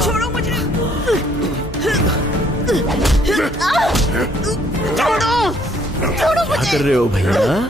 छोड़ो मुझे। छोड़ो मुझे। क्या कर रहे हो भैया?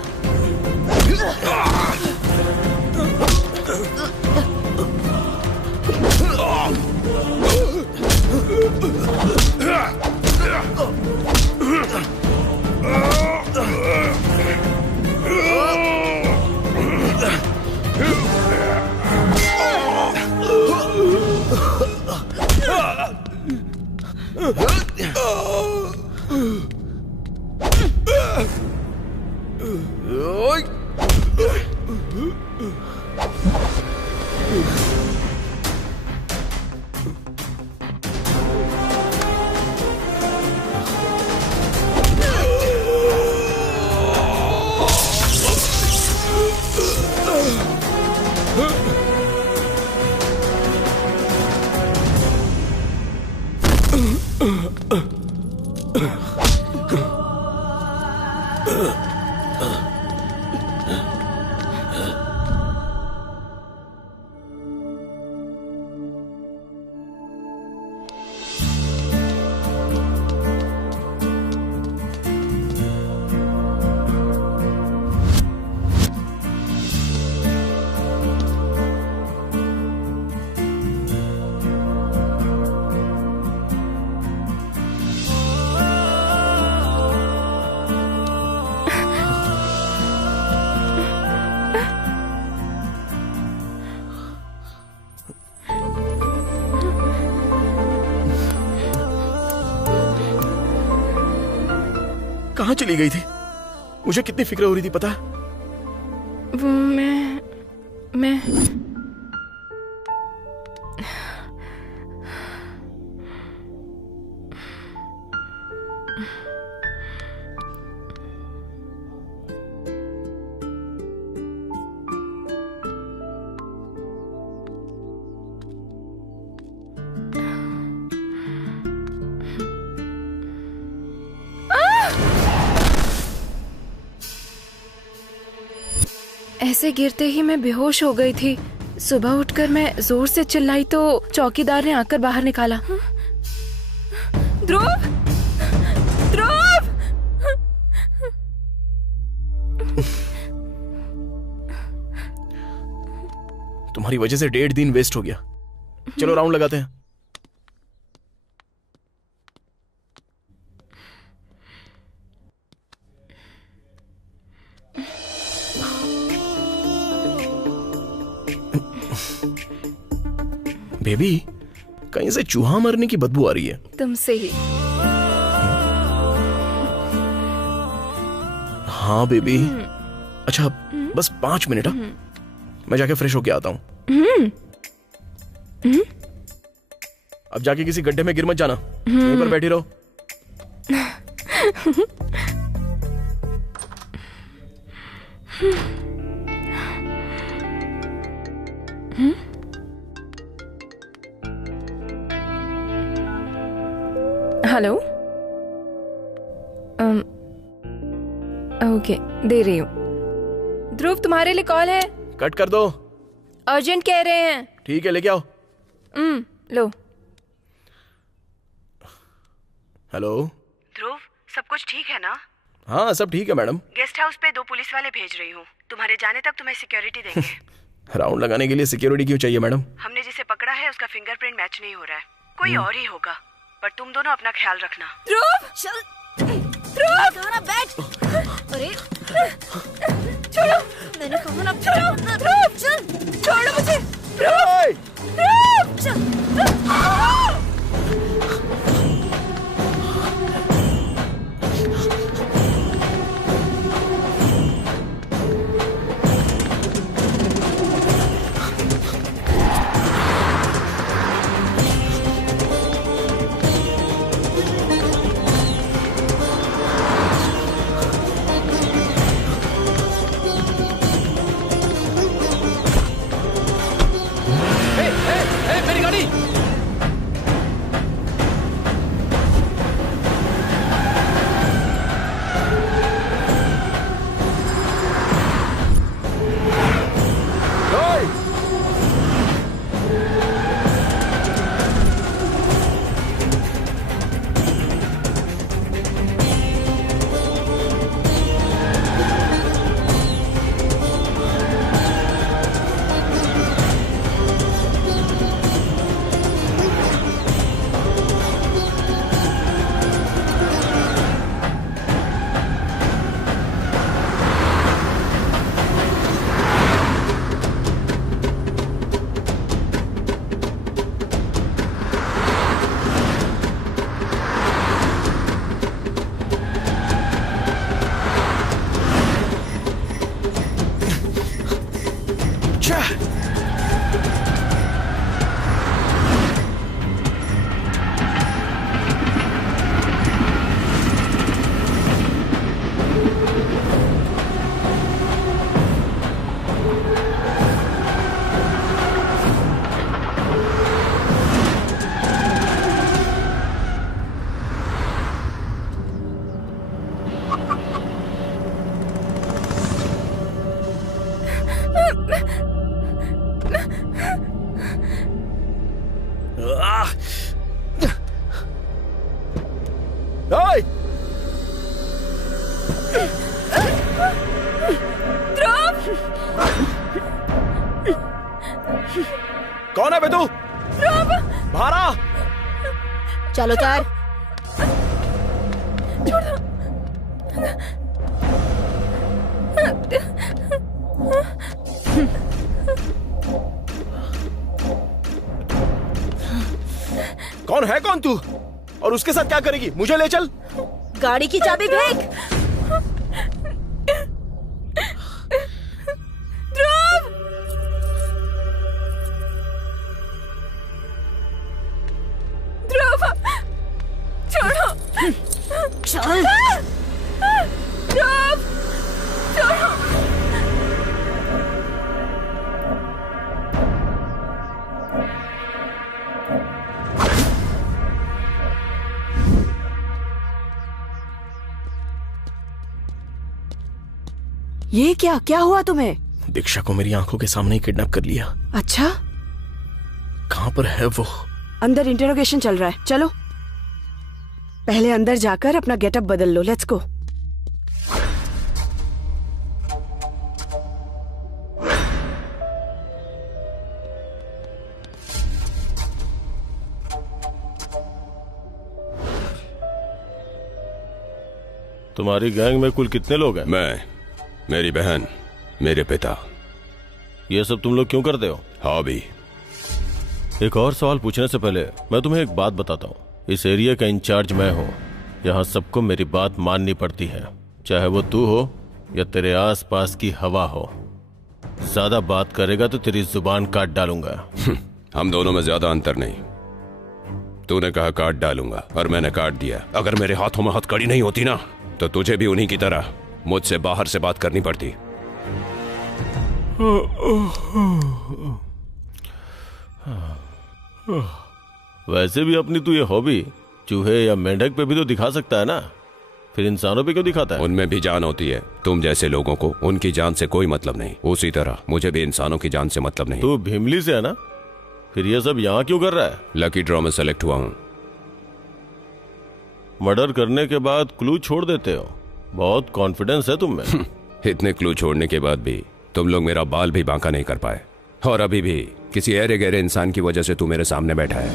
कहाँ चली गई थी? मुझे कितनी फिक्र हो रही थी पता? वो मैं ऐसे गिरते ही मैं बेहोश हो गई थी। सुबह उठकर मैं जोर से चिल्लाई तो चौकीदार ने आकर बाहर निकाला। ध्रुव, ध्रुव! तुम्हारी वजह से 1.5 दिन वेस्ट हो गया। चलो राउंड लगाते हैं। बेबी, कहीं से चूहा मरने की बदबू आ रही है। तुमसे ही। हाँ बेबी। अच्छा बस 5 मिनट। मैं जाके फ्रेश होके आता हूँ। अब जाके किसी गड्ढे में गिर मत जाना। यहीं पर बैठी रहो। हेलो। ओके, दे रही हूँ। ध्रुव तुम्हारे लिए कॉल है। कट कर दो। अर्जेंट कह रहे हैं। ठीक है, लेके आओ। लो। हेलो ध्रुव, सब कुछ ठीक है ना? हाँ, सब ठीक है मैडम। गेस्ट हाउस पे 2 पुलिस वाले भेज रही हूँ। तुम्हारे जाने तक तुम्हें सिक्योरिटी देंगे। राउंड लगाने के लिए सिक्योरिटी क्यों चाहिए मैडम? हमने जिसे पकड़ा है उसका फिंगरप्रिंट मैच नहीं हो रहा है, कोई और ही होगा। पर तुम दोनों अपना ख्याल रखना। ध्रुव, चल ध्रुव, बैठ। अरे छोड़ो, मैंने कहा ना, छोड़ो, ध्रुव, चल छोड़ो मुझे। ओए! ध्रुव, चल। मेरी गाड़ी! ओए! कौन है बे तू? बाहर आ! चलो उतार। कौन है कौन तू? और उसके साथ क्या करेगी? मुझे ले चल। गाड़ी की चाबी फेंक। ध्रुव, ध्रुव, छोड़ो। चल। ध्रुव, छोड़ो। ये क्या क्या हुआ तुम्हें? दीक्षा को मेरी आंखों के सामने ही किडनैप कर लिया। अच्छा, कहां पर है वो? अंदर इंटरोगेशन चल रहा है। चलो पहले अंदर जाकर अपना गेटअप बदल लो। Let's go. तुम्हारी गैंग में कुल कितने लोग हैं? मैं, मेरी बहन, मेरे पिता। ये सब तुम लोग क्यों करते हो? हॉबी। एक और सवाल पूछने से पहले मैं तुम्हें एक बात बताता हूँ। इस एरिया का इंचार्ज मैं हूँ। यहाँ सबको मेरी बात माननी पड़ती है, चाहे वो तू हो या तेरे आसपास की हवा हो। ज्यादा बात करेगा तो तेरी जुबान काट डालूंगा। हम दोनों में ज्यादा अंतर नहीं। तूने कहा काट डालूंगा और मैंने काट दिया। अगर मेरे हाथों में हथकड़ी नहीं होती ना, तो तुझे भी उन्हीं की तरह मुझसे बाहर से बात करनी पड़ती। वैसे भी अपनी तू ये हॉबी चूहे या मेंढक पे भी तो दिखा सकता है ना। फिर इंसानों पे क्यों दिखाता है? उनमें भी जान होती है। तुम जैसे लोगों को उनकी जान से कोई मतलब नहीं, उसी तरह मुझे भी इंसानों की जान से मतलब नहीं। तू भीमली से है ना? फिर ये सब यहाँ क्यों कर रहा है? लकी ड्रॉ में सेलेक्ट हुआ हूँ। मर्डर करने के बाद क्लू छोड़ देते हो, बहुत कॉन्फिडेंस है तुम में। इतने क्लू छोड़ने के बाद भी तुम लोग मेरा बाल भी बांका नहीं कर पाए, और अभी भी किसी अरे गहरे इंसान की वजह से तू मेरे सामने बैठा है।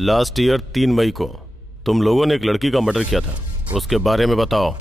लास्ट ईयर 3 मई को तुम लोगों ने एक लड़की का मर्डर किया था, उसके बारे में बताओ।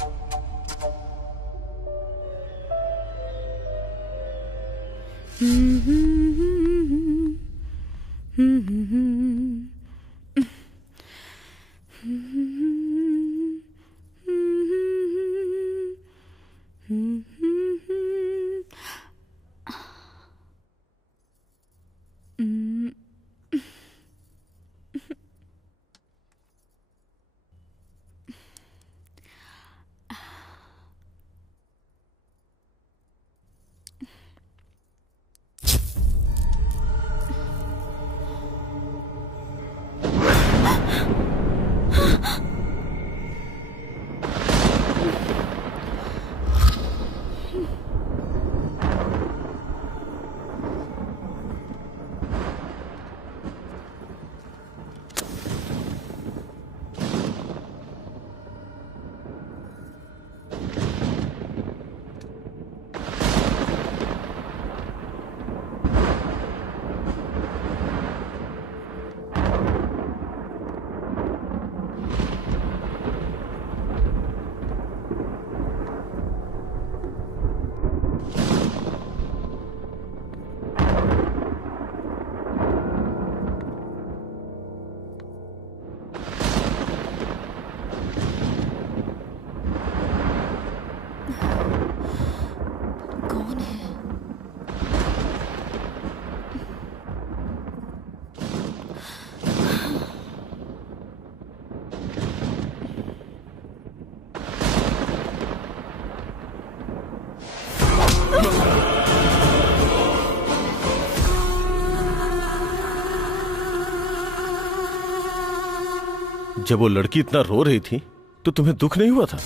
जब वो लड़की इतना रो रही थी तो तुम्हें दुख नहीं हुआ था?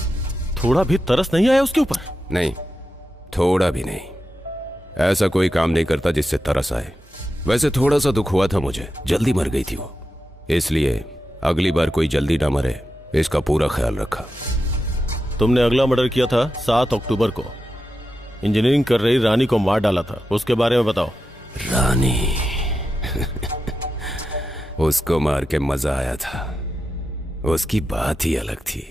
थोड़ा भी तरस नहीं आया उसके ऊपर? नहीं, थोड़ा भी नहीं। ऐसा कोई काम नहीं करता जिससे तरस आए। वैसे थोड़ा सा दुख हुआ था मुझे, जल्दी मर गई थी वो, इसलिए अगली बार कोई जल्दी ना मरे इसका पूरा ख्याल रखा। तुमने अगला मर्डर किया था 7 अक्टूबर को, इंजीनियरिंग कर रही रानी को मार डाला था, उसके बारे में बताओ। रानी उसको मार के मजा आया था, उसकी बात ही अलग थी।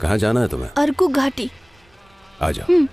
कहाँ जाना है तुम्हें? अर्कू घाटी। आ जाओ।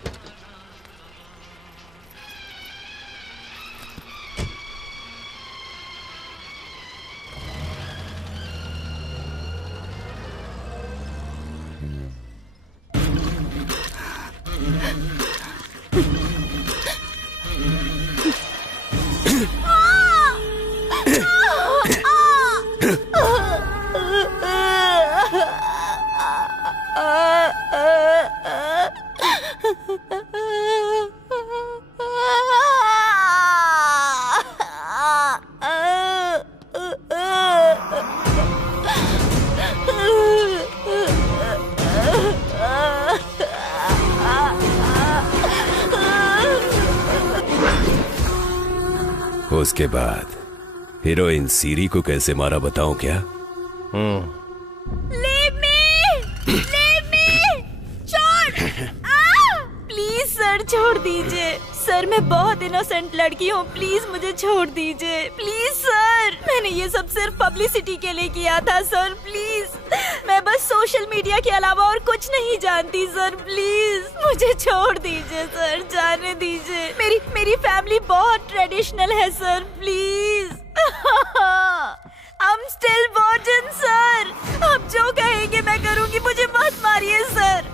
उसके बाद हीरोइन सीरी को कैसे मारा बताऊं क्या? Leave me! छोड़! प्लीज सर छोड़ दीजिए। सर मैं बहुत इनोसेंट लड़की हूँ, प्लीज मुझे छोड़ दीजिए। प्लीज सर, मैंने ये सब सिर्फ पब्लिसिटी के लिए किया था सर, प्लीज। मैं बस सोशल मीडिया के अलावा और कुछ नहीं जानती सर, प्लीज मुझे छोड़ दीजिए सर, जाने दीजिए। मेरी फैमिली बहुत ट्रेडिशनल है sir, please. I'm still virgin sir, आप जो कहेंगे मैं करूंगी, मुझे मत मारिए सर।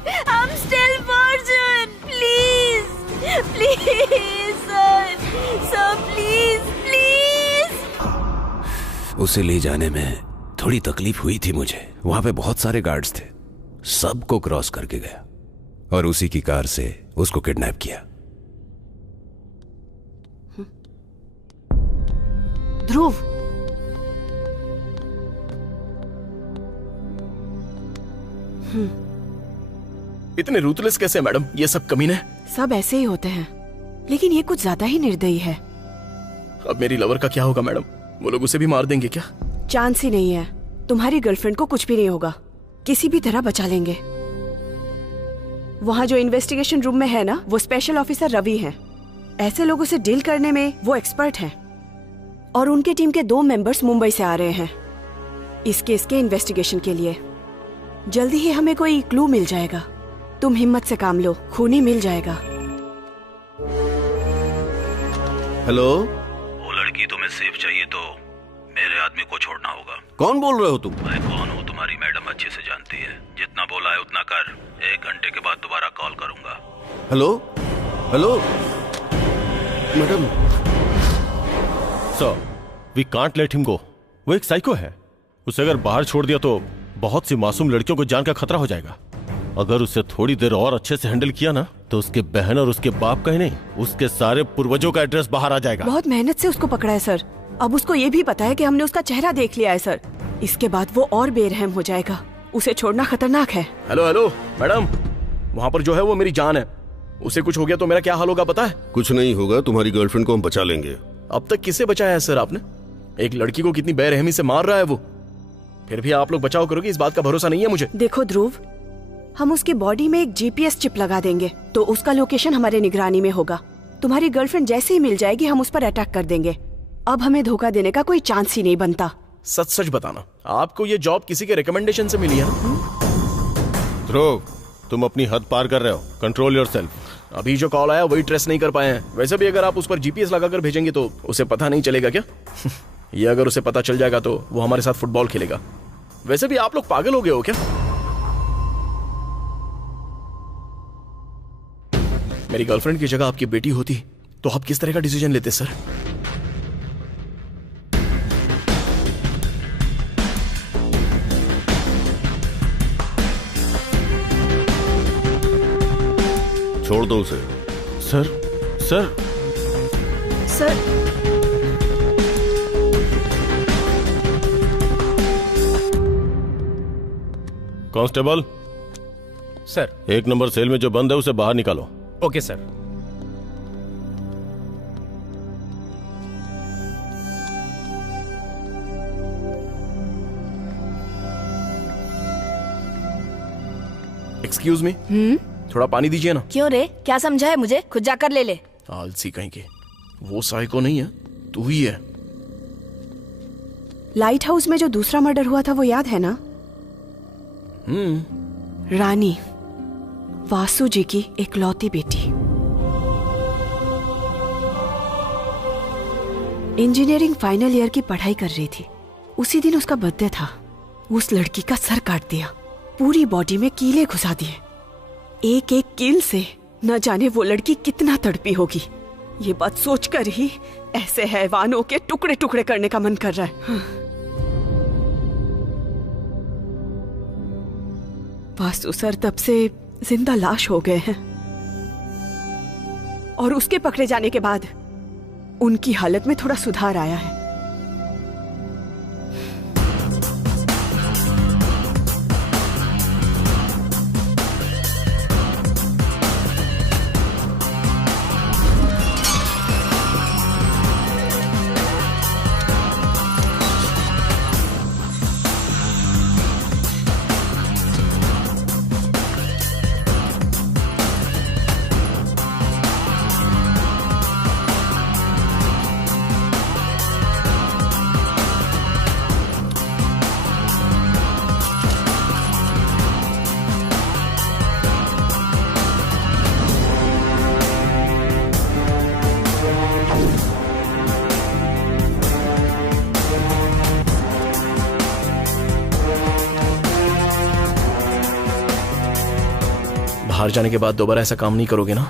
उसे ले जाने में थोड़ी तकलीफ हुई थी मुझे। वहां पे बहुत सारे गार्ड्स थे, सबको क्रॉस करके गया और उसी की कार से उसको किडनैप किया। ध्रुव, इतने रूथलेस कैसे मैडम? ये सब कमीने। सब ऐसे ही होते हैं, लेकिन ये कुछ ज्यादा ही निर्दयी है। अब मेरी लवर का क्या होगा मैडम? वो लोग उसे भी मार देंगे क्या? चांस ही नहीं है। तुम्हारी गर्लफ्रेंड को कुछ भी नहीं होगा, किसी भी तरह बचा लेंगे। वहाँ जो इन्वेस्टिगेशन रूम में है ना, वो स्पेशल ऑफिसर रवि हैं। ऐसे लोगों से डील करने में वो एक्सपर्ट हैं। और उनके टीम के 2 मेंबर्स मुंबई से आ रहे हैं इस केस के इन्वेस्टिगेशन के लिए। जल्दी ही हमें कोई क्लू मिल जाएगा। तुम हिम्मत से काम लो, खून ही मिल जाएगा। हेलो, वो लड़की तुम्हें सेफ चाहिए तो मेरे आदमी को छोड़ना होगा। कौन बोल रहे हो तुम? मैं कौन हूँ तुम्हारी मैडम अच्छे से जानती है। जितना बोला है उतना कर। 1 घंटे के बाद दोबारा कॉल करूंगा। Hello hello madam. Sir, we can't let him go. वो एक साइको है। उसे अगर बाहर छोड़ दिया तो बहुत सी मासूम लड़कियों को जान का खतरा हो जाएगा। अगर उसे थोड़ी देर और अच्छे से हैंडल किया ना, तो उसके बहन और उसके बाप का ही नहीं, उसके सारे पूर्वजों का एड्रेस बाहर आ जाएगा। बहुत मेहनत से उसको पकड़ा है सर। अब उसको ये भी पता है कि हमने उसका चेहरा देख लिया है सर। इसके बाद वो और बेरहम हो जाएगा। उसे छोड़ना खतरनाक है। हेलो हेलो मैडम, वहाँ पर जो है वो मेरी जान है। उसे कुछ हो गया तो मेरा क्या हाल होगा पता है? कुछ नहीं होगा, तुम्हारी गर्लफ्रेंड को हम बचा लेंगे। अब तक किसे बचाया है सर आपने? एक लड़की को कितनी बेरहमी से मार रहा है वो। फिर भी आप लोग बचाव करोगे, इस बात का भरोसा नहीं है मुझे। देखो ध्रुव, हम उसकी बॉडी में एक जीपीएस चिप लगा देंगे तो उसका लोकेशन हमारे निगरानी में होगा। तुम्हारी गर्लफ्रेंड जैसे ही मिल जाएगी हम उस पर अटैक कर देंगे। अब हमें धोखा देने का कोई चांस ही नहीं बनता। सच सच बताना, आपको ये जॉब किसी के रिकमेंडेशन से मिली है ना? ध्रुव, तुम अपनी हद पार कर रहे हो। Control yourself. अभी जो कॉल आया वही ट्रेस नहीं कर पाए हैं। वैसे भी अगर आप उस पर जीपीएस लगाकर भेजेंगे तो उसे पता नहीं चलेगा क्या? ये अगर उसे पता चल जाएगा तो वो हमारे साथ फुटबॉल खेलेगा। वैसे भी आप लोग पागल हो गए हो क्या? मेरी गर्लफ्रेंड की जगह आपकी बेटी होती तो आप किस तरह का डिसीजन लेते सर? छोड़ दो उसे। Sir sir sir, constable sir. 1 number cell में जो बंद है उसे बाहर निकालो। Okay sir. एक्सक्यूज मी, थोड़ा पानी दीजिए ना। क्यों रे, क्या समझा है मुझे? खुद जाकर ले ले। आलसी कहीं के। वो साइको नहीं है, तू ही है। लाइट हाउस में जो दूसरा मर्डर हुआ था वो याद है ना? रानी, वासु जी की इकलौती बेटी। इंजीनियरिंग फाइनल ईयर की पढ़ाई कर रही थी। उसी दिन उसका बर्थडे था। उस लड़की का सर काट दिया, पूरी बॉडी में कीले घुसा दिए। एक एक कील से न जाने वो लड़की कितना तड़पी होगी। ये बात सोचकर ही ऐसे हैवानों के टुकड़े टुकड़े करने का मन कर रहा है। वासु सर तब से जिंदा लाश हो गए हैं और उसके पकड़े जाने के बाद उनकी हालत में थोड़ा सुधार आया है। बाहर जाने के बाद दोबारा ऐसा काम नहीं करोगे ना?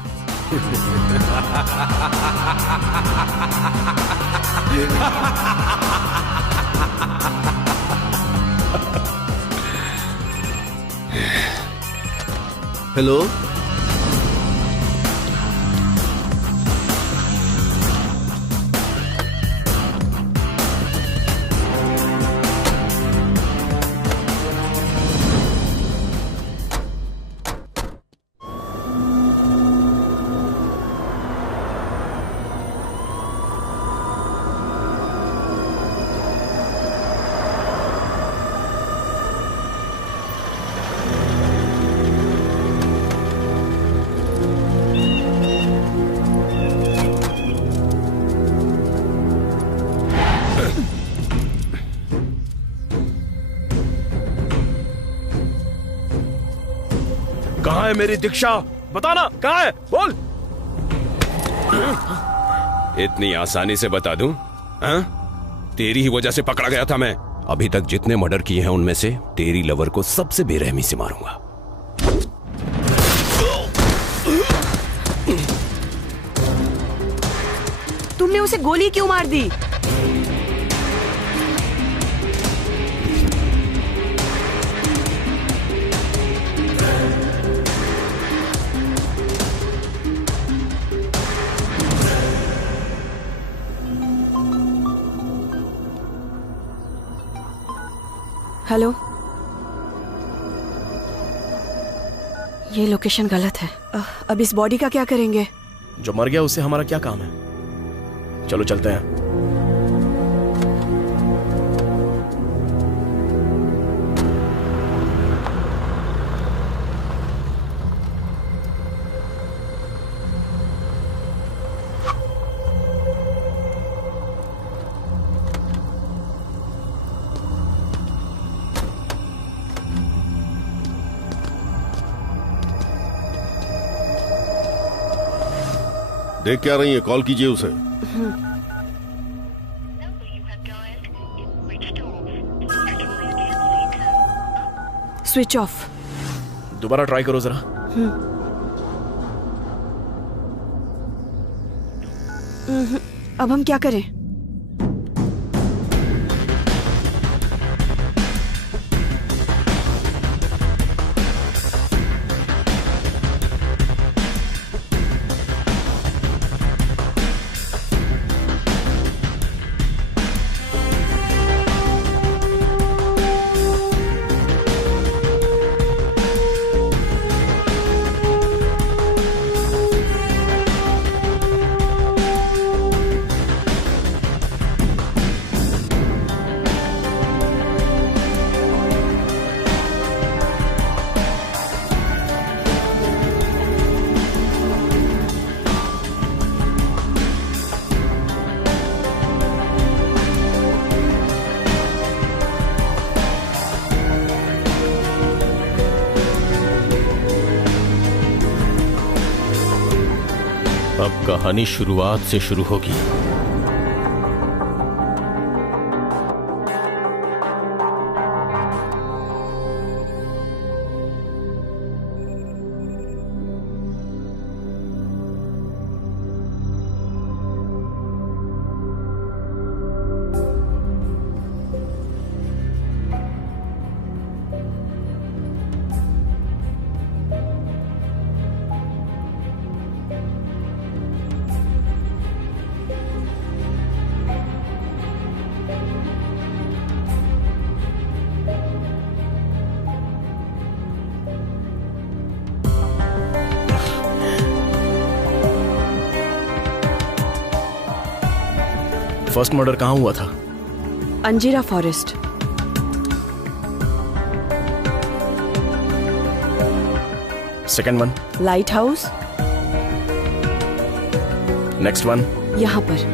हेलो कहाँ है मेरी दीक्षा? बताना कहाँ है, बोल। इतनी आसानी से बता दूं? हाँ? तेरी ही वजह से पकड़ा गया था मैं। अभी तक जितने मर्डर किए हैं उनमें से तेरी लवर को सबसे बेरहमी से मारूंगा। तुमने उसे गोली क्यों मार दी? हेलो, ये लोकेशन गलत है। अब इस बॉडी का क्या करेंगे? जो मर गया उससे हमारा क्या काम है? चलो चलते हैं। देख क्या रही है? कॉल कीजिए उसे। Switch off. दोबारा ट्राई करो जरा। अब हम क्या करें? अब कहानी शुरुआत से शुरू होगी। फर्स्ट मर्डर कहाँ हुआ था? Anjira forest. Second one? Lighthouse. Next one? यहाँ पर।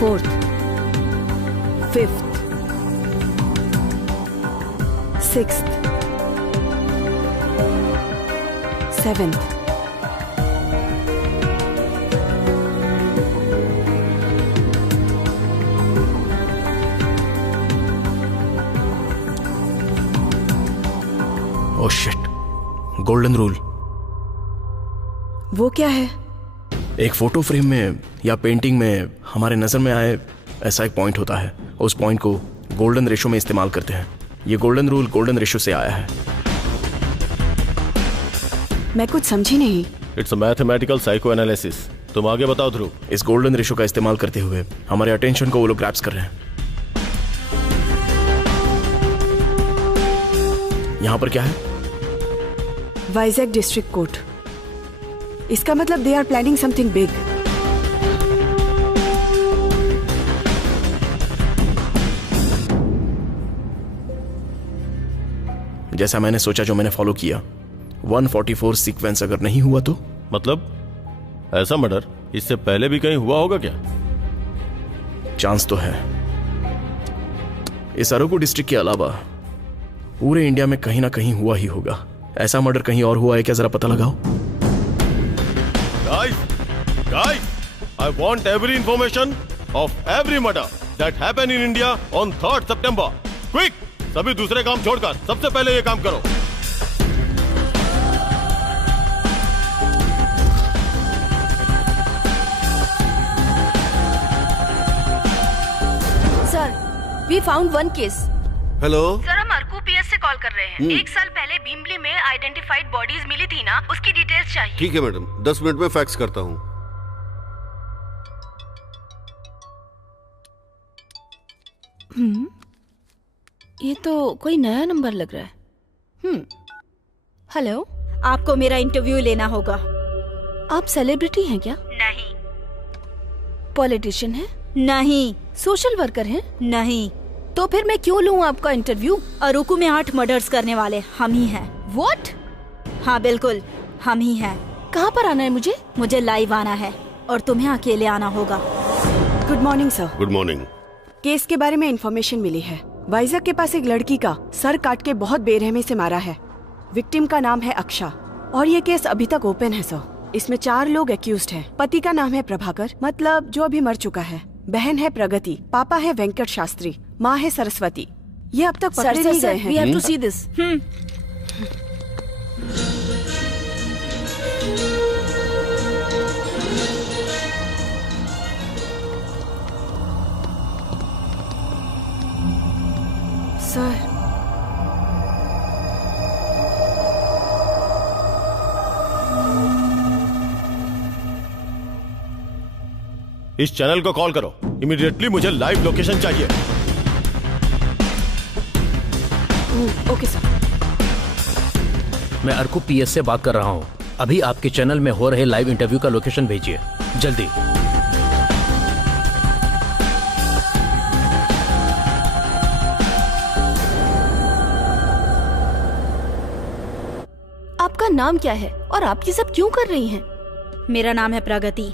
Fourth, fifth, sixth, seventh. Oh shit, golden rule. वो क्या है? एक फोटो फ्रेम में या पेंटिंग में हमारे नजर में आए ऐसा एक पॉइंट होता है, उस पॉइंट को गोल्डन रेशो में इस्तेमाल करते हैं। ये गोल्डन रूल गोल्डन रेशो से आया है। मैं कुछ समझी नहीं। It's a mathematical psycho analysis. तुम आगे बताओ ध्रुव। इस गोल्डन रेशो का इस्तेमाल करते हुए हमारे अटेंशन को वो लोग ग्रैब्स कर रहे हैं। यहाँ पर क्या है? Vizag district court. इसका मतलब they are planning something big. जैसा मैंने सोचा, जो मैंने फॉलो किया, 144 सीक्वेंस अगर नहीं हुआ तो मतलब ऐसा मर्डर इससे पहले भी कहीं हुआ होगा क्या? चांस तो है। इस अरोगो डिस्ट्रिक्ट के अलावा पूरे इंडिया में कहीं ना कहीं हुआ ही होगा। ऐसा मर्डर कहीं और हुआ है क्या? जरा पता लगाओ। Guys, I want every information of every murder that happened in India on 3rd September. Quick! सभी दूसरे काम छोड़कर सबसे पहले ये काम करो। Sir, we found one case. Hello sir, हम अर्कू पीएस से कॉल कर रहे हैं। 1 साल पहले भीमली में आइडेंटिफाइड बॉडीज मिली थी ना, उसकी डिटेल्स चाहिए। ठीक है मैडम, 10 मिनट में फैक्स करता हूँ। ये तो कोई नया नंबर लग रहा है। हेलो, आपको मेरा इंटरव्यू लेना होगा। आप सेलिब्रिटी हैं क्या? नहीं। पॉलिटिशियन हैं? नहीं। सोशल वर्कर हैं? नहीं। तो फिर मैं क्यों लूँ आपका इंटरव्यू? अरुकू में 8 मर्डर्स करने वाले हम ही हैं। व्हाट? हाँ बिल्कुल, हम ही हैं। कहाँ पर आना है मुझे? मुझे लाइव आना है और तुम्हें अकेले आना होगा। Good morning sir. Good morning. Case के बारे में इंफॉर्मेशन मिली है। वाइजैक के पास एक लड़की का सर काट के बहुत बेरहमी से मारा है। विक्टिम का नाम है अक्षा और ये केस अभी तक ओपन है सर। इसमें 4 लोग एक्यूज्ड हैं। पति का नाम है प्रभाकर, मतलब जो अभी मर चुका है। बहन है प्रगति, पापा है वेंकट शास्त्री, माँ है सरस्वती। ये अब तक पकड़े नहीं गए हैं। We have to see this. Sir, इस चैनल को कॉल करो। इमीडिएटली मुझे लाइव लोकेशन चाहिए। Okay sir. मैं अर्कू पीएस से बात कर रहा हूँ। अभी आपके चैनल में हो रहे लाइव इंटरव्यू का लोकेशन भेजिए जल्दी। आपका नाम क्या है और आप ये सब क्यों कर रही हैं? मेरा नाम है प्रगति।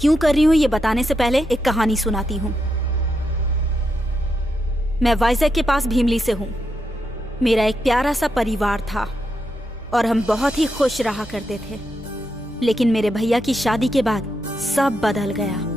क्यों कर रही हूँ ये बताने से पहले एक कहानी सुनाती हूँ। मैं वाइजैक के पास भीमली से हूँ। मेरा एक प्यारा सा परिवार था और हम बहुत ही खुश रहा करते थे। लेकिन मेरे भैया की शादी के बाद सब बदल गया।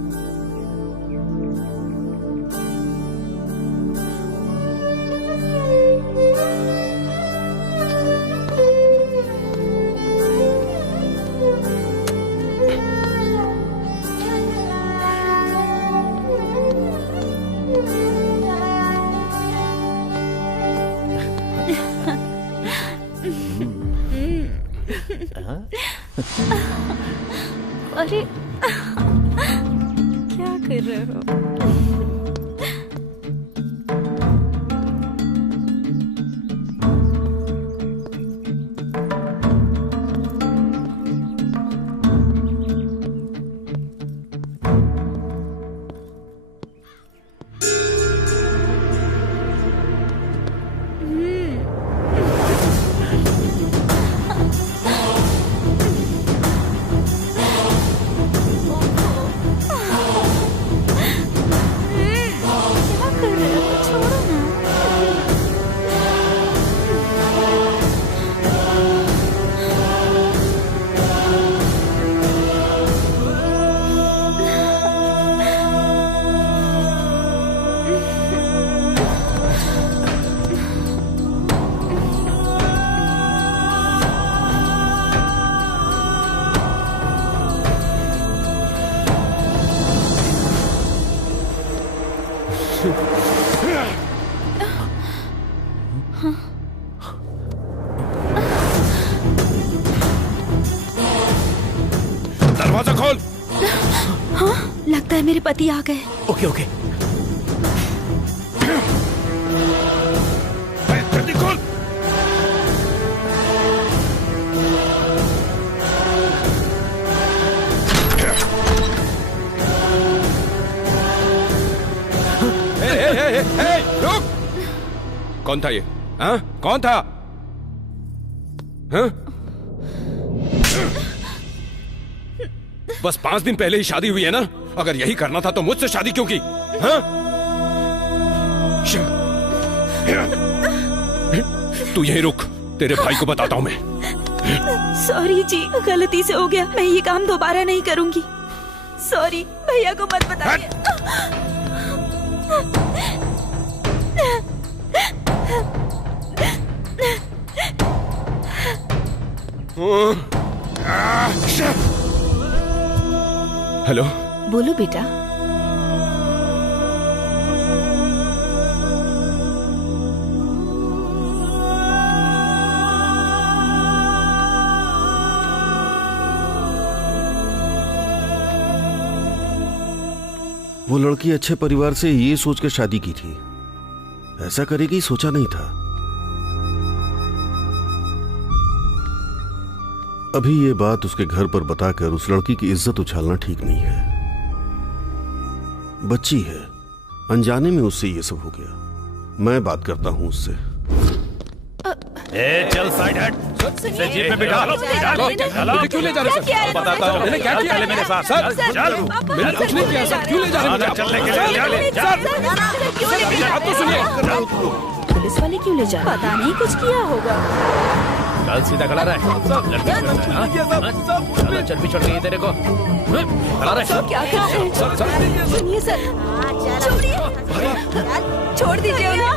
अरे क्या कर रहे हो? दरवाजा खोल। हाँ, लगता है मेरे पति आ गए। Okay okay. जल्दी खोल। रुक। कौन था ये? हाँ? कौन था? हाँ? बस 5 दिन पहले ही शादी हुई है ना? अगर यही करना था तो मुझसे शादी क्यों की? हाँ? तू यहीं रुक, तेरे भाई को बताता हूं मैं। सॉरी जी, गलती से हो गया। मैं ये काम दोबारा नहीं करूंगी। सॉरी, भैया को मत बताइए। हेलो। बोलो बेटा। वो लड़की अच्छे परिवार से ये सोच के शादी की थी, ऐसा करेगी सोचा नहीं था। अभी ये बात उसके घर पर बताकर उस लड़की की इज्जत उछालना ठीक नहीं है। बच्ची है, अनजाने में उससे ये सब हो गया। मैं बात करता हूं उससे। चल साइड हट। सुनिए, जीप में बिठा लो। मुझे क्यों ले जा रहे सर? बताता हूँ। मैंने क्या किया? मेरे साथ सर, चल। मैंने कुछ नहीं किया सर। क्यों ले जा रहे हैं मुझे? चलने के लिए सर, आप तो सुनिए। पुलिस वाले क्यों ले जा रहे? पता नहीं, कुछ किया होगा। चल सीधा खड़ा रहे। चल भी छोड़ गई तेरे को। खड़ा रहे। क्या कर रहे हैं? सुनिए सर, छोड़िए, छोड़ दीजिए उन्हें।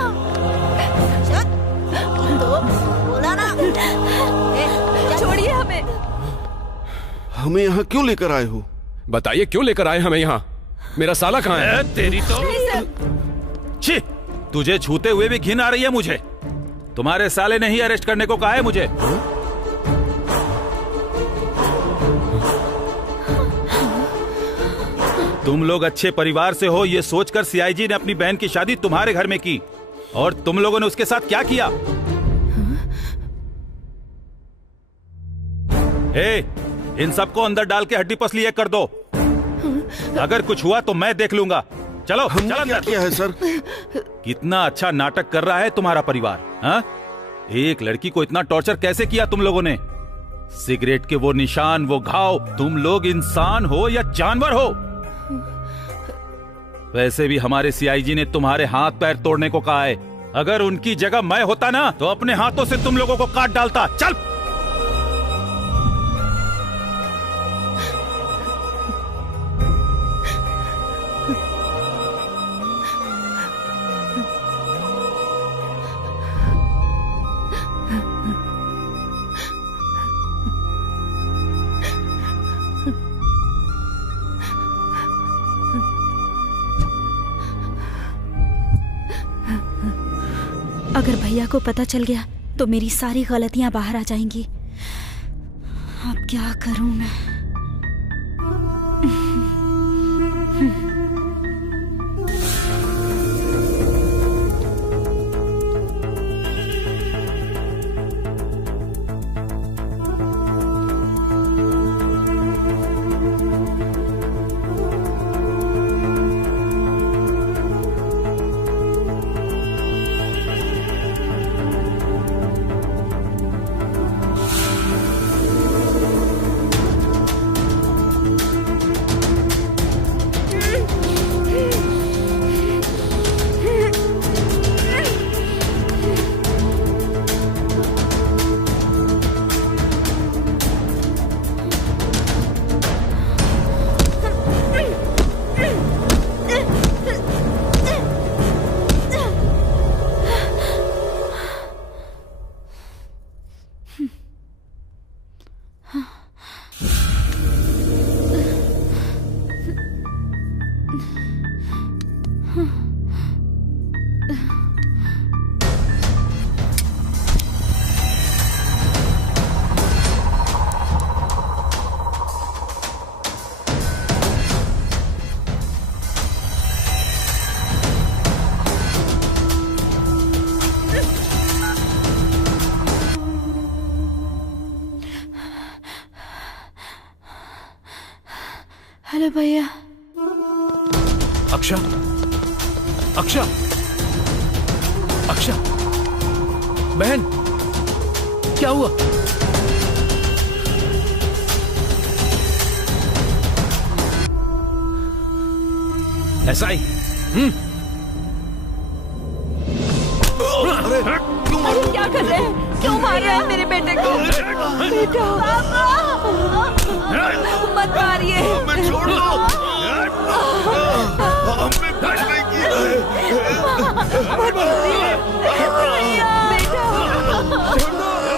छोड़िए हमें। हमें यहाँ क्यों लेकर आए हो? बताइए क्यों लेकर आए हमें यहाँ? मेरा साला कहाँ है? तेरी तो छी, तुझे छूते हुए भी घिन आ रही है मुझे। तुम्हारे साले ने ही अरेस्ट करने को कहा है मुझे। तुम लोग अच्छे परिवार से हो ये सोचकर सीआईजी ने अपनी बहन की शादी तुम्हारे घर में की, और तुम लोगों ने उसके साथ क्या किया? इन सबको अंदर डाल के हड्डी पसली एक कर दो। अगर कुछ हुआ तो मैं देख लूंगा। चलो चल अंदर। क्या है सर? कितना अच्छा नाटक कर रहा है तुम्हारा परिवार। हाँ? एक लड़की को इतना टॉर्चर कैसे किया तुम लोगों ने? सिगरेट के वो निशान, वो घाव, तुम लोग इंसान हो या जानवर हो? वैसे भी हमारे सीआईजी ने तुम्हारे हाथ पैर तोड़ने को कहा है। अगर उनकी जगह मैं होता ना तो अपने हाथों से तुम लोगों को काट डालता। चल। अगर भैया को पता चल गया तो मेरी सारी गलतियां बाहर आ जाएंगी। अब क्या करूं मैं? हेलो भैया। अक्षा, अक्षा, अक्षा, बहन, क्या हुआ? ऐसा ही। क्या कर रहे हैं? क्यों मार रहे हैं मेरे बेटे को? बेटा, मत मारिए। छोड़ दो। हमने कुछ नहीं किया है। मत मारिए। बेटा,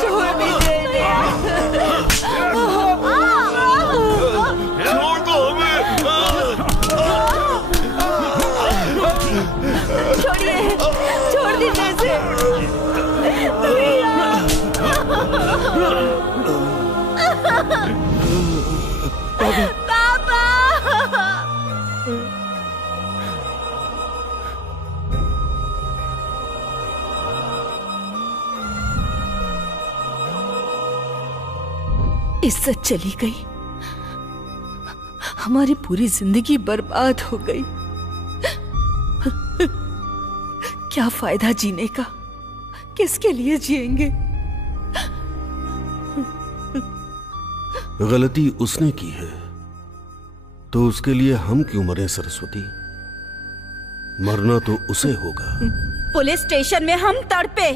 छोड़ दीजिए। छोड़ दो हमें। छोड़िए, छोड़ दीजिए इसे। पापा। इज्जत चली गई, हमारी पूरी जिंदगी बर्बाद हो गई। क्या फायदा जीने का? किसके लिए जिएंगे? गलती उसने की है तो उसके लिए हम क्यों मरे सरस्वती? मरना तो उसे होगा। पुलिस स्टेशन में हम तड़पे,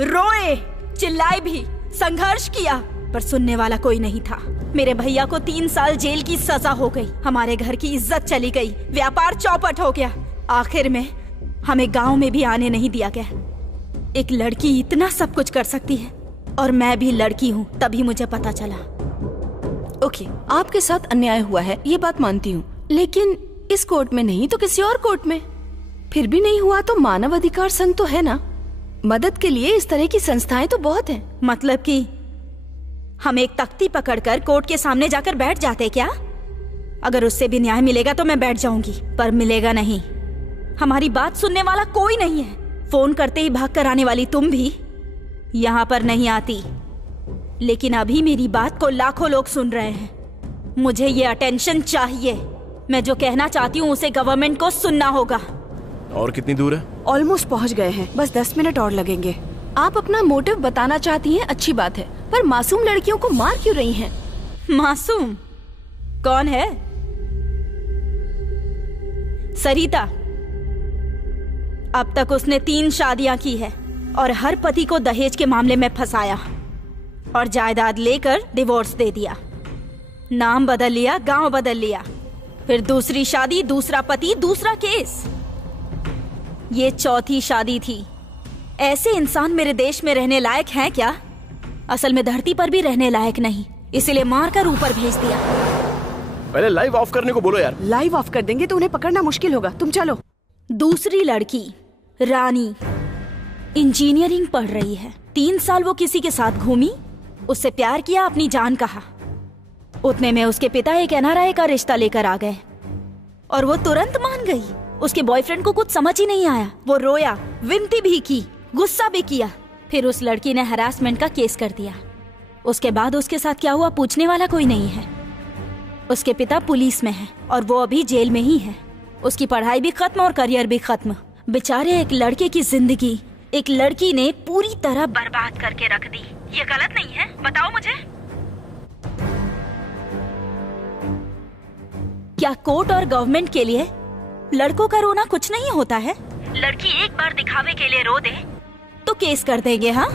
रोए, चिल्लाए भी, संघर्ष किया, पर सुनने वाला कोई नहीं था। मेरे भैया को 3 साल जेल की सजा हो गई, हमारे घर की इज्जत चली गई, व्यापार चौपट हो गया। आखिर में हमें गांव में भी आने नहीं दिया गया। एक लड़की इतना सब कुछ कर सकती है, और मैं भी लड़की हूँ, तभी मुझे पता चला। ओके, आपके साथ अन्याय हुआ है, ये बात मानती हूँ, लेकिन इस कोर्ट में नहीं तो किसी और कोर्ट में। फिर भी नहीं हुआ तो मानव अधिकार संघ तो है ना, मदद के लिए इस तरह की संस्थाएं तो बहुत हैं। मतलब कि हम एक तख्ती पकड़कर कोर्ट के सामने जाकर बैठ जाते क्या? अगर उससे भी न्याय मिलेगा तो मैं बैठ जाऊंगी, पर मिलेगा नहीं। हमारी बात सुनने वाला कोई नहीं है। फोन करते ही भाग कर आने वाली तुम भी यहाँ पर नहीं आती, लेकिन अभी मेरी बात को लाखों लोग सुन रहे हैं। मुझे ये अटेंशन चाहिए। मैं जो कहना चाहती हूँ उसे गवर्नमेंट को सुनना होगा। और कितनी दूर है? ऑलमोस्ट पहुँच गए हैं, बस 10 मिनट और लगेंगे। आप अपना मोटिव बताना चाहती हैं, अच्छी बात है, पर मासूम लड़कियों को मार क्यों रही हैं? मासूम कौन है? सरिता। अब तक उसने 3 शादियां की है और हर पति को दहेज के मामले में फंसाया और जायदाद लेकर डिवोर्स दे दिया। नाम बदल लिया, गांव बदल लिया, फिर दूसरी शादी, दूसरा पति, दूसरा केस। ये 4थी शादी थी। ऐसे इंसान मेरे देश में रहने लायक हैं क्या? असल में धरती पर भी रहने लायक नहीं, इसीलिए मारकर ऊपर भेज दिया। पहले लाइव ऑफ करने को बोलो यार। लाइव ऑफ कर देंगे तो उन्हें पकड़ना मुश्किल होगा, तुम चलो। दूसरी लड़की रानी इंजीनियरिंग पढ़ रही है। 3 साल वो किसी के साथ घूमी, उससे प्यार किया, अपनी जान कहा। उतने में उसके पिता एक NRI का रिश्ता लेकर आ गए और वो तुरंत मान गई। उसके बॉयफ्रेंड को कुछ समझ ही नहीं आया। वो रोया, विनती भी की, गुस्सा भी किया। फिर उस लड़की ने हरासमेंट का केस कर दिया। उसके बाद उसके साथ क्या हुआ पूछने वाला कोई नहीं है। उसके पिता पुलिस में है और वो अभी जेल में ही है। उसकी पढ़ाई भी खत्म और करियर भी खत्म। बेचारे एक लड़के की जिंदगी एक लड़की ने पूरी तरह बर्बाद करके रख दी। ये गलत नहीं है? बताओ मुझे। क्या कोर्ट और गवर्नमेंट के लिए लड़कों का रोना कुछ नहीं होता है? लड़की एक बार दिखावे के लिए रो दे तो केस कर देंगे। हाँ।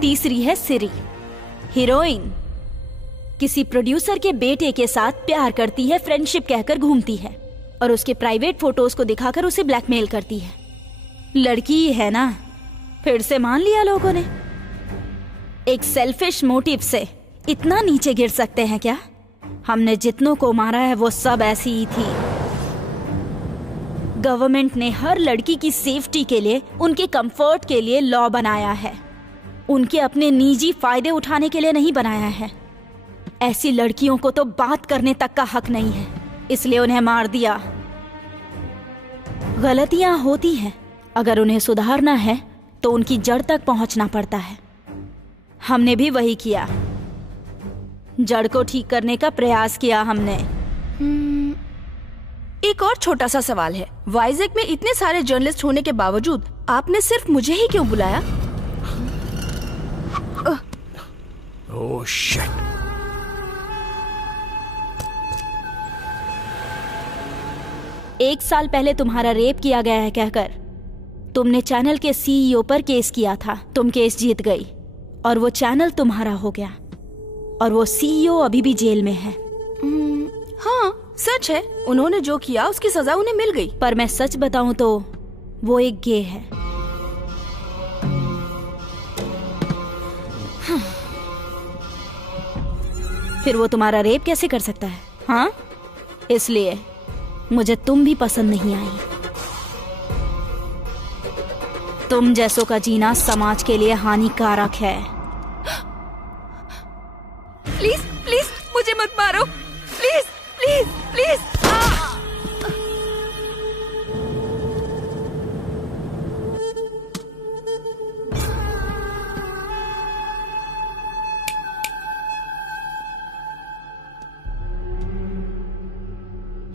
तीसरी है सिरी, हीरोइन। किसी प्रोड्यूसर के बेटे के साथ प्यार करती है, फ्रेंडशिप कहकर घूमती है और उसके प्राइवेट फोटोज को दिखाकर उसे ब्लैकमेल करती है। लड़की ही है ना, फिर से मान लिया लोगों ने। एक सेल्फिश मोटिव से इतना नीचे गिर सकते हैं क्या? हमने जितनों को मारा है वो सब ऐसी ही थी। गवर्नमेंट ने हर लड़की की सेफ्टी के लिए, उनके कंफर्ट के लिए लॉ बनाया है, उनके अपने निजी फायदे उठाने के लिए नहीं बनाया है। ऐसी लड़कियों को तो बात करने तक का हक नहीं है, इसलिए उन्हें मार दिया। गलतियां होती हैं, अगर उन्हें सुधारना है तो उनकी जड़ तक पहुंचना पड़ता है। हमने भी वही किया। जड़ को ठीक करने का प्रयास किया हमने। एक और छोटा सा सवाल है, वाइजैक में इतने सारे जर्नलिस्ट होने के बावजूद आपने सिर्फ मुझे ही क्यों बुलाया? Oh shit. एक साल पहले तुम्हारा रेप किया गया है कहकर तुमने चैनल के सीईओ पर केस किया था। तुम केस जीत गई और वो चैनल तुम्हारा हो गया और वो सीईओ अभी भी जेल में है। हाँ सच है, उन्होंने जो किया उसकी सजा उन्हें मिल गई। पर मैं सच बताऊं तो वो एक गे है। फिर वो तुम्हारा रेप कैसे कर सकता है? हाँ, इसलिए मुझे तुम भी पसंद नहीं आई। तुम जैसों का जीना समाज के लिए हानिकारक है। प्लीज प्लीज मुझे मत मारो, please please please.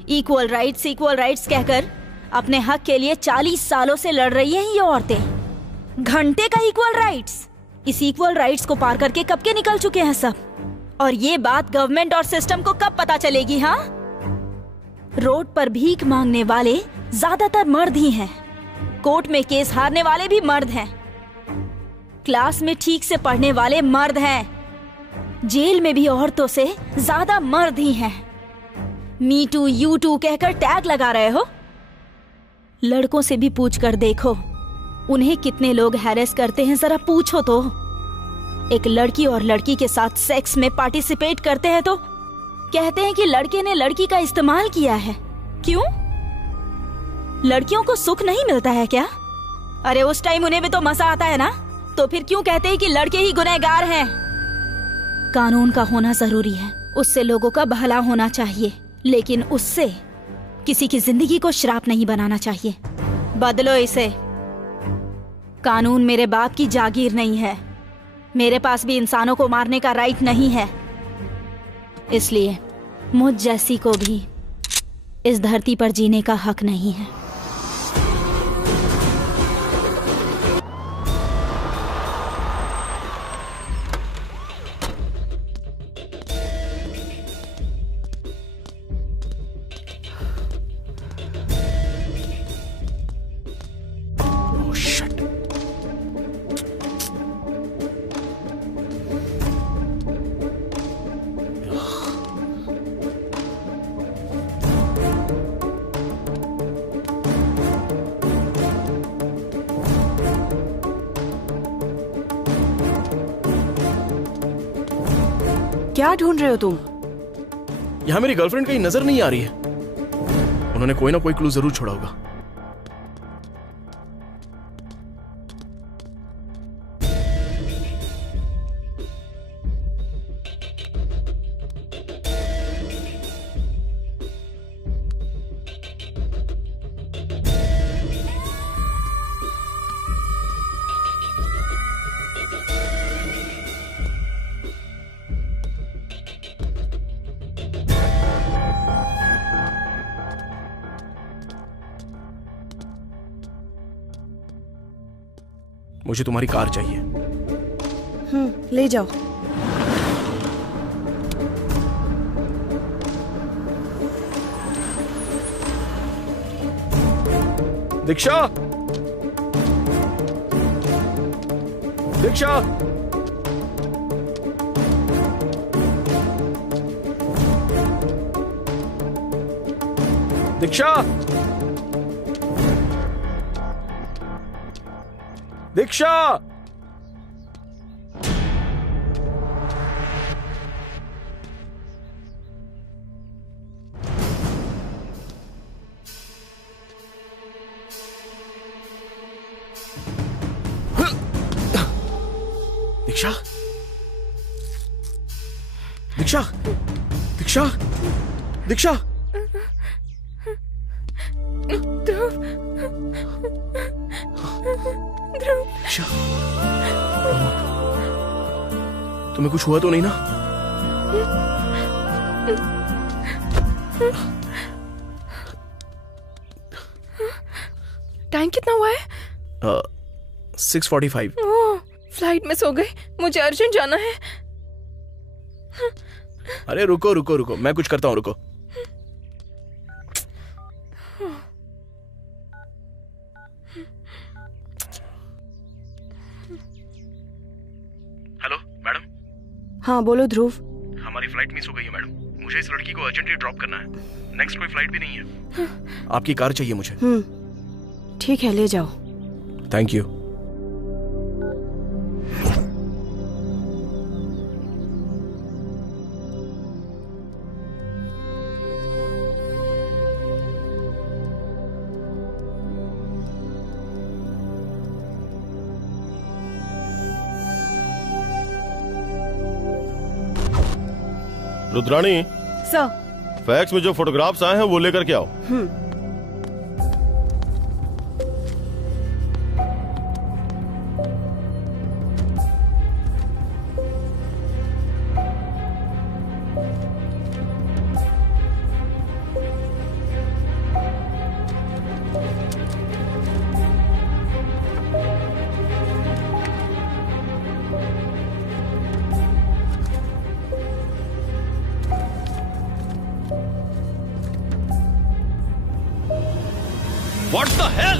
Equal rights कहकर अपने हक के लिए 40 सालों से लड़ रही हैं ये औरतें। घंटे का इक्वल राइट्स। इस इक्वल राइट्स को पार करके कब के निकल चुके हैं सब। और ये बात गवर्नमेंट और सिस्टम को कब पता चलेगी? हाँ, रोड पर भीख मांगने वाले ज्यादातर मर्द ही हैं। कोर्ट में केस हारने वाले भी मर्द हैं। क्लास में ठीक से पढ़ने वाले मर्द हैं। जेल में भी औरतों से ज्यादा मर्द ही हैं। मी टू यू टू कहकर टैग लगा रहे हो। लड़कों से भी पूछ कर देखो उन्हें कितने लोग हैरेस करते हैं, जरा पूछो तो। एक लड़की और लड़की के साथ सेक्स में पार्टिसिपेट करते हैं तो कहते हैं कि लड़के ने लड़की का इस्तेमाल किया है। क्यों? लड़कियों को सुख नहीं मिलता है क्या? अरे उस टाइम उन्हें भी तो मजा आता है ना, तो फिर क्यों कहते हैं कि लड़के ही गुनहगार हैं? कानून का होना जरूरी है, उससे लोगों का भला होना चाहिए, लेकिन उससे किसी की जिंदगी को श्राप नहीं बनाना चाहिए। बदलो इसे। कानून मेरे बाप की जागीर नहीं है। मेरे पास भी इंसानों को मारने का राइट नहीं है। इसलिए मुझ जैसी को भी इस धरती पर जीने का हक नहीं है। क्या ढूंढ रहे हो तुम? यहाँ मेरी गर्लफ्रेंड कहीं नजर नहीं आ रही है। उन्होंने कोई ना कोई क्लू जरूर छोड़ा होगा। मुझे तुम्हारी कार चाहिए। ले जाओ। दीक्षा, दीक्षा, दीक्षा, दीक्षा। दीक्षा, दीक्षा, दीक्षा, दीक्षा। तुम्हें कुछ हुआ तो नहीं ना? टाइम कितना हुआ है? 6:45। फ्लाइट मिस हो गई, मुझे अर्जेंट जाना है। अरे रुको रुको रुको, मैं कुछ करता हूँ, रुको। Hello madam. हाँ बोलो ध्रुव। हमारी फ्लाइट मिस हो गई है मैडम, मुझे इस लड़की को अर्जेंटली ड्रॉप करना है। नेक्स्ट कोई फ्लाइट भी नहीं है। आपकी कार चाहिए मुझे। ठीक है, ले जाओ। Thank you. Rudrani, sir. Fax में जो फोटोग्राफ्स आए हैं वो लेकर के आओ। What the hell?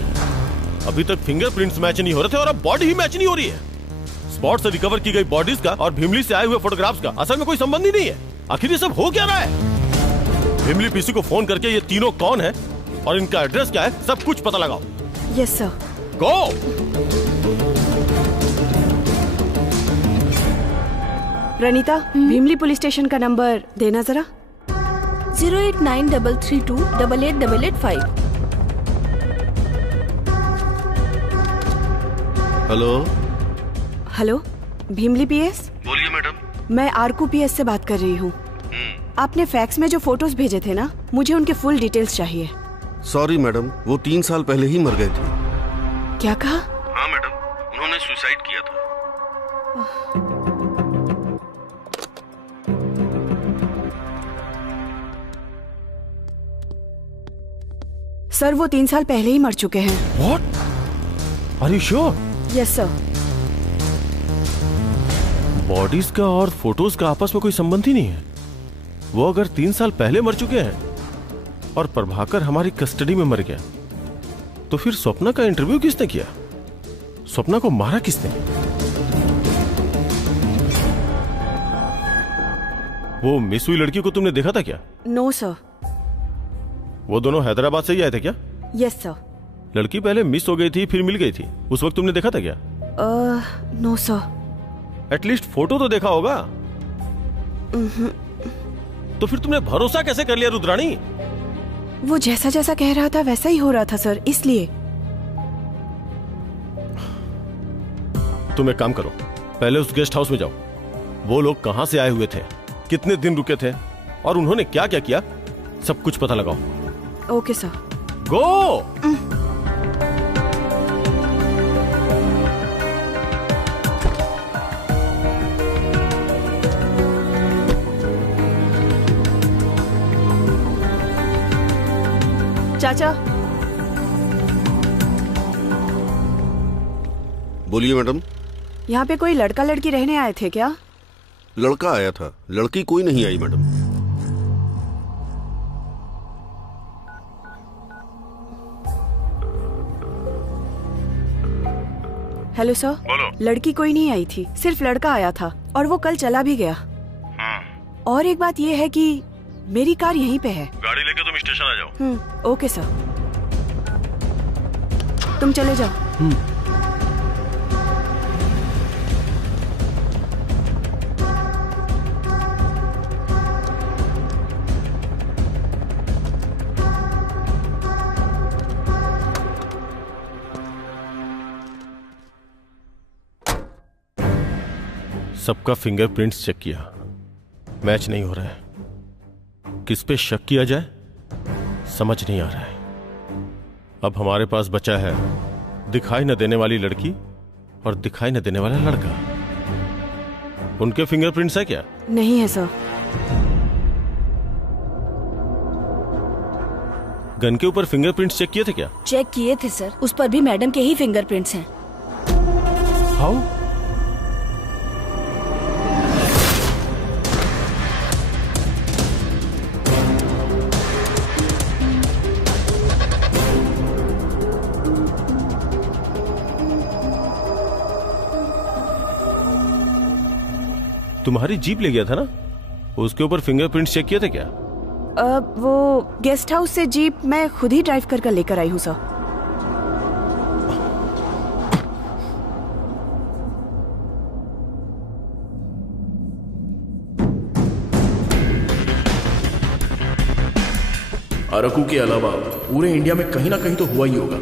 अभी तक फिंगरप्रिंट्स मैच नहीं हो रहे थे और अब बॉडी ही मैच नहीं हो रही है। स्पॉट से रिकवर की गई बॉडीज का और भीमली से आए हुए फोटोग्राफ्स का असल में कोई संबंध ही नहीं है। आखिर ये सब हो क्या रहा है? भीमली पीसी को फोन करके ये तीनों कौन है और इनका एड्रेस क्या है, सब कुछ पता लगाओ। Yes sir. Go. Pranita, Bheemili police station का नंबर देना जरा। 08933288885। हेलो। Hello, Bheemili PS. बोलिए मैडम। मैं आरकू पीएस से बात कर रही हूँ। आपने फैक्स में जो फोटोज भेजे थे ना, मुझे उनके फुल डिटेल्स चाहिए। सॉरी मैडम, वो 3 साल पहले ही मर गए थे। क्या कहा? हाँ मैडम, उन्होंने सुसाइड किया था। सर, वो 3 साल पहले ही मर चुके हैं। What? Are you sure? Yes sir. Bodies का और फोटोज का आपस में कोई संबंध ही नहीं है। वो अगर 3 साल पहले मर चुके हैं और प्रभाकर हमारी कस्टडी में मर गया, तो फिर स्वप्ना का इंटरव्यू किसने किया? स्वप्ना को मारा किसने? वो मिस हुई लड़की को तुमने देखा था क्या? No sir. वो दोनों हैदराबाद से ही आए थे क्या? Yes sir. लड़की पहले मिस हो गई थी, फिर मिल गई थी, उस वक्त तुमने देखा था क्या? No sir. एटलीस्ट फोटो तो देखा होगा। तो फिर तुमने भरोसा कैसे कर लिया रुद्राणी? वो जैसा जैसा कह रहा था वैसा ही हो रहा था सर, इसलिए। तुम एक काम करो, पहले उस गेस्ट हाउस में जाओ। वो लोग कहां से आए हुए थे, कितने दिन रुके थे और उन्होंने क्या क्या किया, सब कुछ पता लगाओ। Okay sir. गो। चाचा। बोलिए मैडम। यहाँ पे कोई लड़का लड़की रहने आए थे क्या? लड़का आया था, लड़की कोई नहीं आई मैडम। Hello sir. बोलो। लड़की कोई नहीं आई थी, सिर्फ लड़का आया था और वो कल चला भी गया। और एक बात ये है कि मेरी कार यहीं पे है। गाड़ी लेके तुम स्टेशन आ जाओ। Okay sir. तुम चले जाओ। सबका फिंगरप्रिंट्स चेक किया, मैच नहीं हो रहा है। किस पे शक किया जाए समझ नहीं आ रहा है। अब हमारे पास बचा है दिखाई न देने वाली लड़की और दिखाई न देने वाला लड़का। उनके फिंगरप्रिंट्स है क्या? नहीं है सर। गन के ऊपर फिंगरप्रिंट्स चेक किए थे क्या? चेक किए थे सर, उस पर भी मैडम के ही फिंगरप्रिंट्स हैं। हाउ? तुम्हारी जीप ले गया था ना, उसके ऊपर फिंगरप्रिंट्स चेक किए थे क्या? वो गेस्ट हाउस से जीप मैं खुद ही ड्राइव कर लेकर आई हूँ सर। अरकू के अलावा पूरे इंडिया में कहीं ना कहीं तो हुआ ही होगा।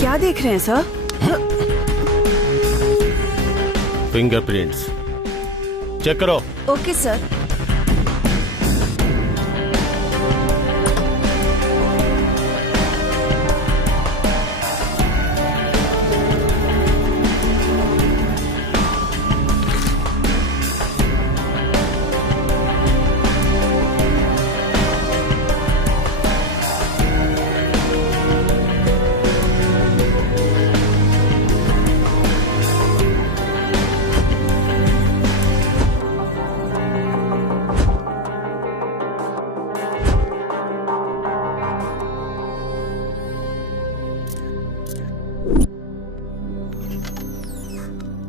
क्या देख रहे हैं सर? फिंगरप्रिंट्स चेक करो। Okay sir.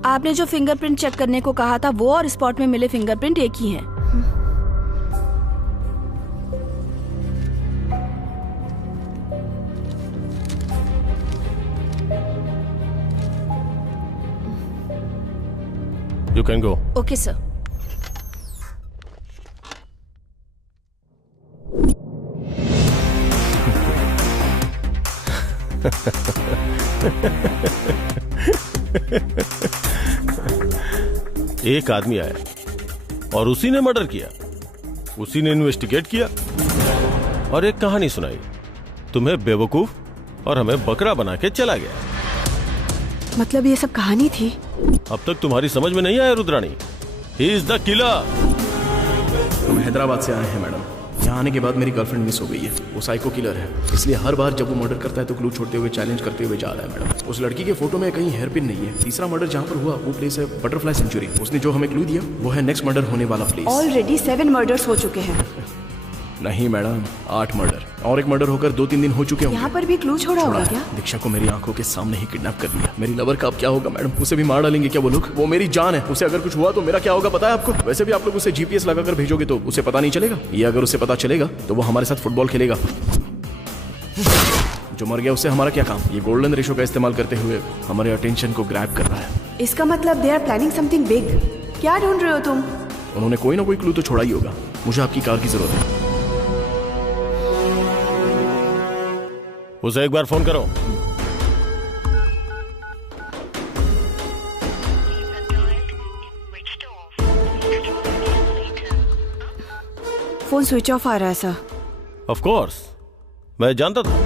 आपने जो फिंगरप्रिंट चेक करने को कहा था वो और स्पॉट में मिले फिंगरप्रिंट एक ही हैं। You can go. Okay sir. एक आदमी आया और उसी ने मर्डर किया, उसी ने इन्वेस्टिगेट किया और एक कहानी सुनाई। तुम्हें बेवकूफ और हमें बकरा बना के चला गया। मतलब ये सब कहानी थी? अब तक तुम्हारी समझ में नहीं आया Rudrani? He is the killer. हम हैदराबाद से आए हैं मैडम। यहाँ आने के बाद मेरी गर्लफ्रेंड मिस हो गई है। वो साइको किलर है, इसलिए हर बार जब वो मर्डर करता है तो क्लू छोड़ते हुए चैलेंज करते हुए जा रहा है मैडम। उस लड़की के फोटो में कहीं हेयर पिन नहीं है। तीसरा मर्डर जहाँ पर हुआ वो प्लेस है बटरफ्लाई सेंचुरी। उसने जो हमें क्लू दिया वो है नेक्स्ट मर्डर होने वाला प्लेस। ऑलरेडी 7 मर्डर्स हो चुके हैं। नहीं मैडम, 8 मर्डर और एक मर्डर होकर 2-3 दिन हो चुके होंगे। यहाँ पर भी क्लू छोड़ा होगा क्या? दीक्षा को मेरी आंखों के सामने ही किडनैप कर लिया। मेरी लवर का अब क्या होगा मैडम? उसे भी मार डालेंगे क्या वो लोग? वो मेरी जान है, उसे अगर कुछ हुआ तो मेरा क्या होगा पता है आपको? वैसे भी आप लोग उसे जीपीएस लगाकर भेजोगे तो उसे पता नहीं चलेगा। ये अगर उसे पता चलेगा तो वो हमारे साथ फुटबॉल खेलेगा। जो मर गया उससे हमारा क्या काम? ये गोल्डन रेशो का इस्तेमाल करते हुए हमारे अटेंशन को ग्रैब कर रहा है। इसका मतलब they are planning something big. क्या ढूंढ रहे हो तुम? उन्होंने कोई ना कोई क्लू तो छोड़ा ही होगा। मुझे आपकी कार की जरूरत है। उसे एक बार फोन करो। फोन स्विच ऑफ आ रहा है सर। ऑफ कोर्स, मैं जानता था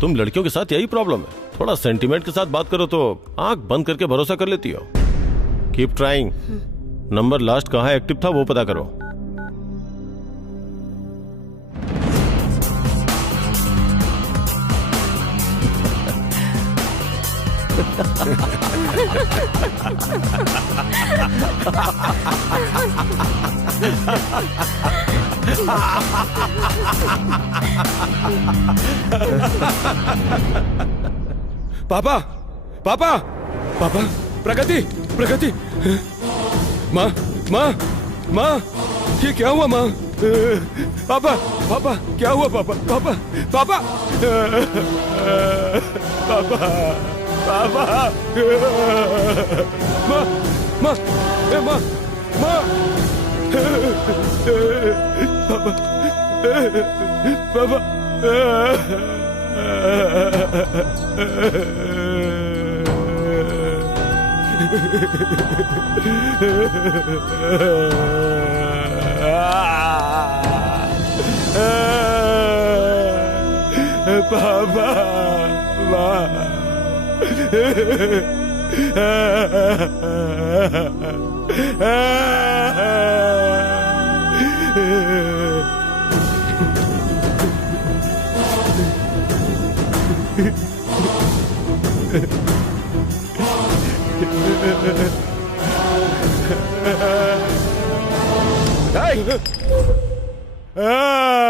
तुम लड़कियों के साथ यही प्रॉब्लम है। थोड़ा सेंटीमेंट के साथ बात करो तो आंख बंद करके भरोसा कर लेती हो। Keep trying. नंबर लास्ट कहाँ एक्टिव था वो पता करो। पापा पापा पापा, प्रगति प्रगति, माँ माँ माँ, ये क्या हुआ माँ? पापा पापा क्या हुआ पापा? पापा पापा पापा पापा, माँ माँ माँ माँ, पापा पापा,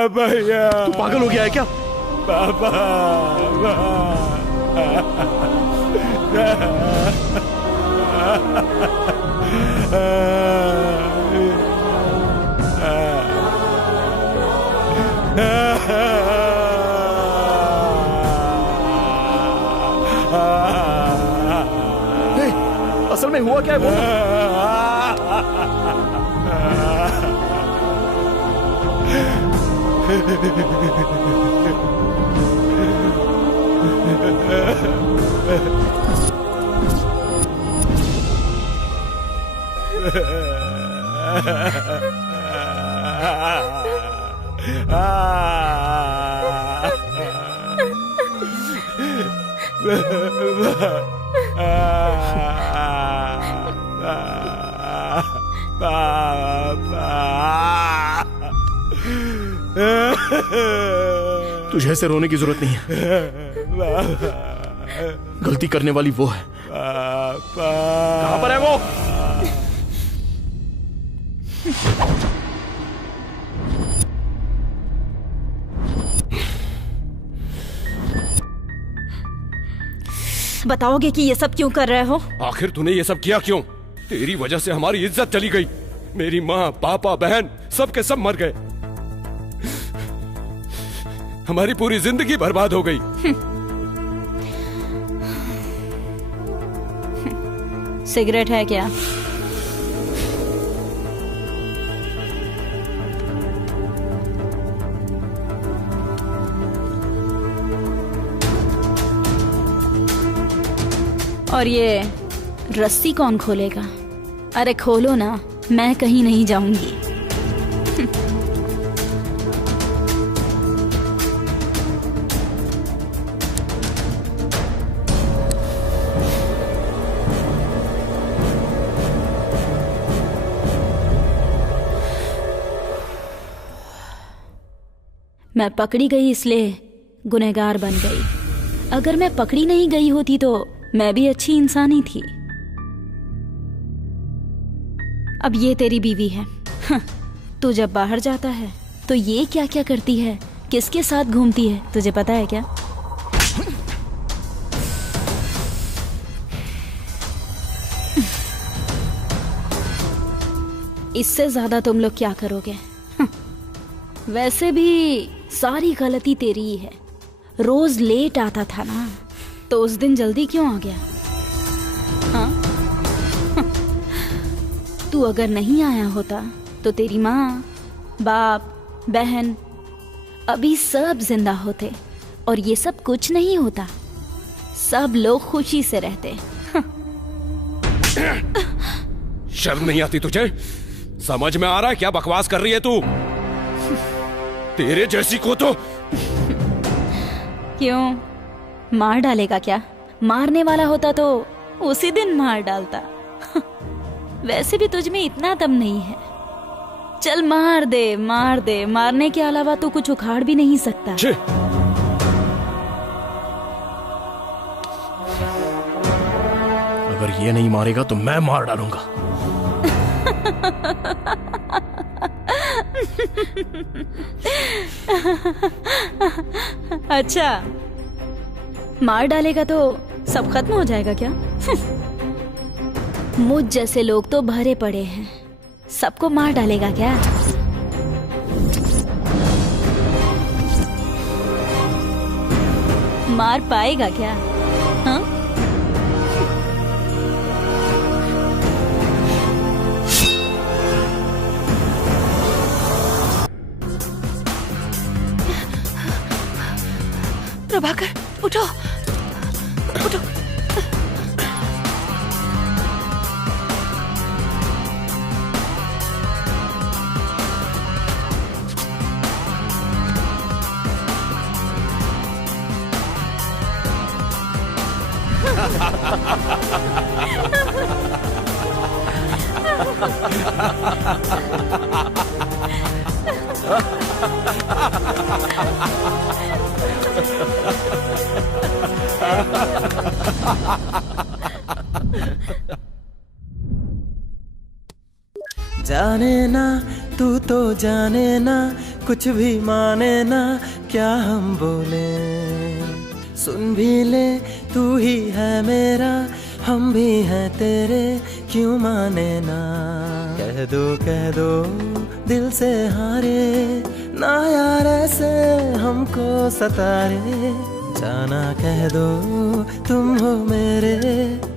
पापा भैया तू पागल हो गया है क्या? पापा असल में हुआ क्या है वो? तुझे ऐसे रोने की जरूरत नहीं है। गलती करने वाली वो है। कहां पर है वो? बताओगे कि ये सब क्यों कर रहे हो? आखिर तूने ये सब किया क्यों? तेरी वजह से हमारी इज्जत चली गई। मेरी माँ, पापा, बहन सब के सब मर गए। हमारी पूरी जिंदगी बर्बाद हो गई। सिगरेट है क्या? और ये रस्सी कौन खोलेगा? अरे खोलो ना, मैं कहीं नहीं जाऊंगी। मैं पकड़ी गई इसलिए गुनहगार बन गई। अगर मैं पकड़ी नहीं गई होती तो मैं भी अच्छी इंसान ही थी। अब ये तेरी बीवी है। तू जब बाहर जाता है तो ये क्या क्या करती है, किसके साथ घूमती है, तुझे पता है क्या? इससे ज्यादा तुम लोग क्या करोगे? वैसे भी सारी गलती तेरी ही है। रोज लेट आता था ना, तो उस दिन जल्दी क्यों आ गया? हाँ? तू अगर नहीं आया होता तो तेरी माँ, बाप, बहन अभी सब जिंदा होते और ये सब कुछ नहीं होता। सब लोग खुशी से रहते। शर्म नहीं आती तुझे? समझ में आ रहा है क्या बकवास कर रही है तू? तेरे जैसी को तो क्यों मार डालेगा क्या? मारने वाला होता तो उसी दिन मार डालता। वैसे भी तुझ में इतना दम नहीं है। चल मार दे, मार दे। मारने के अलावा तू कुछ उखाड़ भी नहीं सकता। अगर ये नहीं मारेगा तो मैं मार डालूंगा। अच्छा, मार डालेगा तो सब खत्म हो जाएगा क्या? मुझ जैसे लोग तो भरे पड़े हैं, सबको मार डालेगा क्या? मार पाएगा क्या? हाँ? प्रभाकर, उठो, उठो। जाने ना तू तो जाने ना कुछ भी माने ना क्या हम बोले, सुन भी ले तू ही है मेरा हम भी हैं तेरे क्यों माने ना, कह दो दिल से हारे ना यार ऐसे हमको सतारे, जाना कह दो तुम हो मेरे